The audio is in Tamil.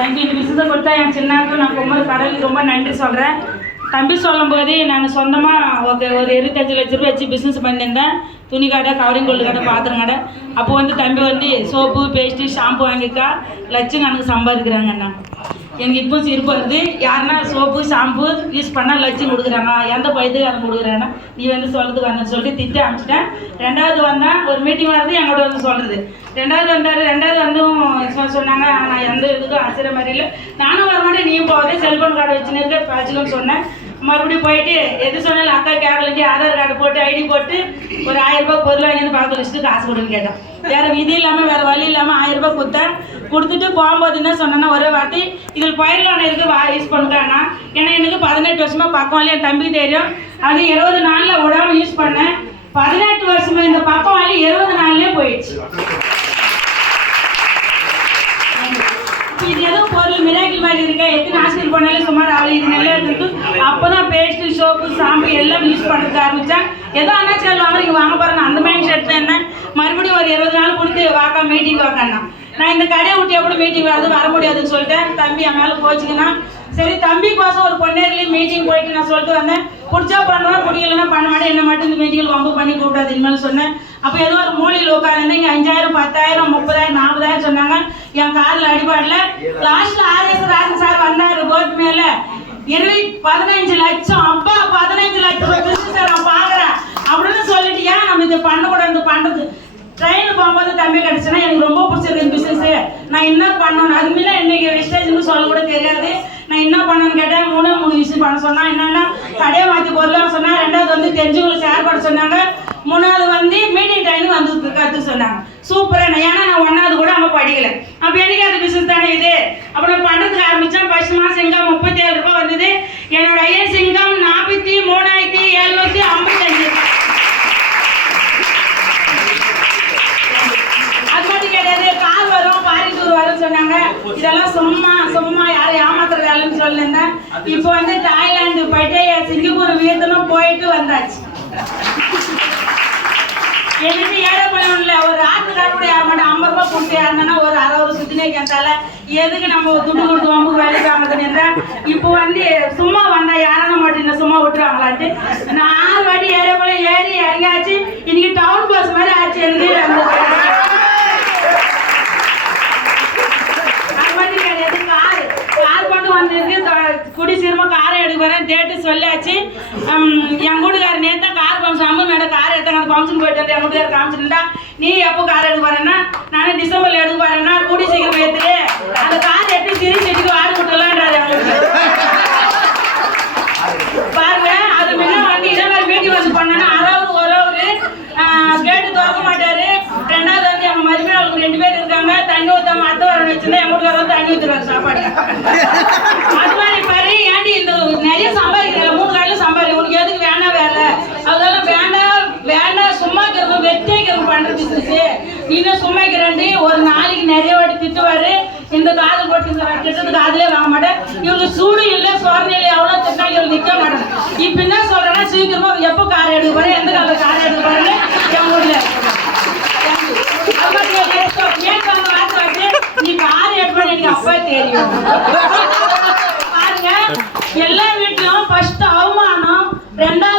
தேங்க்யூ. இந்த பிஸ்னஸை கொடுத்தா என் சின்னாக்கும் நான் ரொம்ப கடவுளுக்கு ரொம்ப நன்றி சொல்கிறேன். தம்பி சொல்லும் போது நான் சொந்தமாக ஒரு 25 லட்ச ரூபா வச்சு பிஸ்னஸ் பண்ணியிருந்தேன். துணி கடை, கவரிங் கோல்டு கடை, பாத்திரம் கடை. அப்போ தம்பி சோப்பு, பேஸ்ட்டு, ஷாம்பு வாங்கிக்கா லட்சம் சம்பாதிக்கிறாங்க அண்ணா. எனக்கு இப்போ சிரிப்பு வருது. யாருன்னா சோப்பு, ஷாம்பு யூஸ் பண்ணால் லட்சம் கொடுக்குறாங்க, எந்த பயத்துக்கு அதை கொடுக்குறாங்கன்னா நீ சொல்கிறதுக்கு வந்தேன்னு சொல்லிட்டு திட்டு அனுப்பிச்சிட்டேன். ரெண்டாவது வந்தால் ஒரு மீட்டிங் வருது, எங்களோட சொல்கிறது. ரெண்டாவது வந்தார். ரெண்டாவது சொன்னாங்க, நான் எந்த இதுக்கும் ஆசிரியர் மாதிரி இல்லை, நானும் வர மாட்டேன், நீயும் போகுது, செல்ஃபோன் கார்டு வச்சுன்னு இருக்க பழச்சிக்கன்னு சொன்னேன். மறுபடியும் போயிட்டு எது சொன்னாலும் அக்கா கேட்கலங்க, ஆதார் கார்டு போட்டு ஐடி போட்டு ஒரு 1000 ரூபாய் பொருள் வாங்கி பார்க்க வச்சுட்டு காசு கொடுன்னு கேட்டேன். வேறு விதி இல்லாமல் வேறு வழி இல்லாமல் 1000 ரூபாய் கொடுத்தேன். கொடுத்துட்டு போகும்போது என்ன சொன்னேன்னா, ஒரே வாட்டி இதில் பயிர் லோன் இருக்குது யூஸ் பண்ணுறாங்கன்னா, ஏன்னா எனக்கு 18 வருஷமாக பக்கம் வழி என் தம்பி தெரியும். அது 20 நாளில் விடாமல் யூஸ் பண்ணேன். 18 வருஷமாக இந்த பக்கம் வழி 20 நாள்லேயே போயிடுச்சு. இது எதுவும் பொருள் மிராக்கிள் மாதிரி இருக்கா, எத்தனை ஹாஸ்பிட்டல் போனாலும் சுமார் அவளை இது நல்லா இருக்கு. அப்போ தான் பேஸ்ட்டு, சோப்பு, ஷாம்பு எல்லாம் யூஸ் பண்ணுறதுக்கு ஆரம்பித்தேன். ஏதோ அண்ணாச்சால் வாங்க நீங்கள் வாங்க போகிறேன் அந்த மைண்ட் செட் என்ன. மறுபடியும் ஒரு 20 நாள் கொடுத்து வாக்கா மீட்டிங் வாக்காண்ணா. நான் இந்த கடையை விட்டு எப்படி மீட்டிங் வர முடியாதுன்னு சொல்லிட்டேன். தம்பி என் மேலே போச்சுங்கன்னா சரி, தம்பிக்கோசம் ஒரு பொன்னேரிலையும் மீட்டிங் போயிட்டு நான் சொல்லிட்டு வந்தேன். பிடிச்சா பண்ணுவேன், பிடிக்கலன்னா பண்ண மாட்டேன், என்ன மட்டும் இந்த மீட்டிங்கில் வம்பு பண்ணி கூப்பிடாது இனிமேல் சொன்னேன். அப்போ ஏதோ ஒரு மூலையில் உட்காந்து இங்கே 5000, 10,000, 30,000, 40,000 சொன்னாங்க. என் காரில் அடிபாடில் லாஸ்ட்டில் RS ராசன் சார் வந்தார் போட்டு மேலே 15 லட்சம். அப்பா 15 லட்சம் சார் நான் பார்க்குறேன் அப்படின்னு சொல்லிட்டு, ஏன் நம்ம இதை பண்ணக்கூடாது பண்ணுறது. ட்ரெயினில் போகும்போது தம்பி கிடச்சுன்னா எனக்கு ரொம்ப பிடிச்சிருக்கு பிஸ்னஸ்ஸு. நான் என்ன பண்ணணும், அதுமாரி இன்னைக்கு வெஸ்டேஜ்னு சொல்ல கூட தெரியாது. நான் என்ன பண்ணணும்னு கேட்டேன். 3 விஷயம் பண்ண சொன்னால் என்னென்னா, கடையை மாற்றி பொருளாக சொன்னால். ரெண்டாவது தெரிஞ்சவங்களுக்கு ஷேர் பண்ண சொன்னாங்க. மூணாவது மீட்டிங் டைம் கற்று சொன்னாங்க. சூப்பராக. ஏன்னா நான் 1வது கூட அங்கே படிக்கலை. அப்போ எனக்கு அது பிஸ்னஸ் தானே இது. அப்போ நான் பண்ணுறதுக்கு ஆரம்பித்தேன். ஃபர்ஸ்ட் மாதம் இன்கம் 37 ரூபாய் வந்தது. என்னோட ஐஎஸ் இன்கம் 43,755. அது மட்டும் கிடையாது, கார் வரும், பாரிட்டூர் வரும் சொன்னாங்க. இதெல்லாம் சும்மா யாரும் ஏமாத்துற வேலைன்னு சொல்லியிருந்தேன். இப்போ தாய்லாந்து போயிட்டு சிங்கப்பூர், வியட்நாம் போயிட்டு வந்தாச்சு. எனக்கு ஏழைப்பணம் இல்லை. ஒரு ஆட்டுக்கார கூட யார மாட்டேன். 50 ரூபாய் கொடுத்து யாருன்னா ஒரு 60 சுத்தினே கேட்டால எதுக்கு நம்ம துட்டு கொடுத்து வம்புக்கு வேலைக்கு வாங்குதுன்னு. இப்போ சும்மா வந்தா யாரும் மாட்டேன், சும்மா விட்டுருவாங்களான்ட்டு நான் 6 வாட்டி ஏழைப்பணம் ஏறி இறங்காச்சு. இன்னைக்கு டவுன் பஸ் மாதிரி ஆச்சு எனக்கு. அது மட்டும் கிடையாது, கார் கொண்டு வந்திருக்கு. குடி சீரமா காரை எடுக்க வரேன், டேட்டு சொல்லியாச்சு. என் வீட்டுக்காரர் நேற்று கார் பம்ப்ஸ் அம்மா மேடம் கார் எடுத்தாங்க. அந்த பம்ப்ஸுன்னு போயிட்டு வந்து என் வீட்டுக்காரர் காமிச்சிருந்தா, நீ எப்போ கார் எடுக்க வரேன்னா, நானும் டிசம்பர்ல எடுக்க வரேன்னா கூடி சீக்கிரம் ஏற்றுட்டு அந்த கார் எடுத்து சிரிச்சுட்டு வாடு விட்டுலான்றாரு பாருங்க. அது முன்ன இதே மாதிரி வீட்டு வசதி பண்ணா ஒரு கேட்டு திறக்க மாட்டாரு. ரெண்டாவது எங்க மருமகளுக்கு 2 பேர் இருக்காங்க. தண்ணி ஊத்தாம அத்தை வரணும் வச்சிருந்தா என் வீட்டுக்காரர் தண்ணி ஊத்துறாரு சாப்பாடு. அது மாதிரி பாரு, ஏன்டி இந்த நிறைய சம்பாதிக்கிறேன், 3 காலையில் சம்பாதிக்க, உனக்கு எதுக்கு வேணாம் வேலை, அதெல்லாம் வேண்டாம் சும்மா இருக்கிறவங்க வெற்றிக்கிறவங்க பண்ற பிசினஸ். இன்னும் சும்மா இருக்கிறாண்டி ஒரு நாளைக்கு நிறைய வாட்டி திட்டுவாரு. இந்த காது போட்டு திட்டத்துக்கு காதலே வாங்க மாட்டேன். இவங்க சூடு இல்லை, சோர்ணி இல்லை, எவ்வளோ திட்டினாலும் இவங்க நிற்க மாட்டேன். இப்போ என்ன சொல்றேன்னா, சீக்கிரமா எப்போ கார் எடுக்க போறேன், எந்த காலத்தில் கார் எடுக்க போறேன்னு என் ஊர்ல நீ கார் எடுப்பேன் எனக்கு அப்பா தெரியும். பாருங்க, எல்லா வீட்லயும் ஃபர்ஸ்ட் அவமானம், 2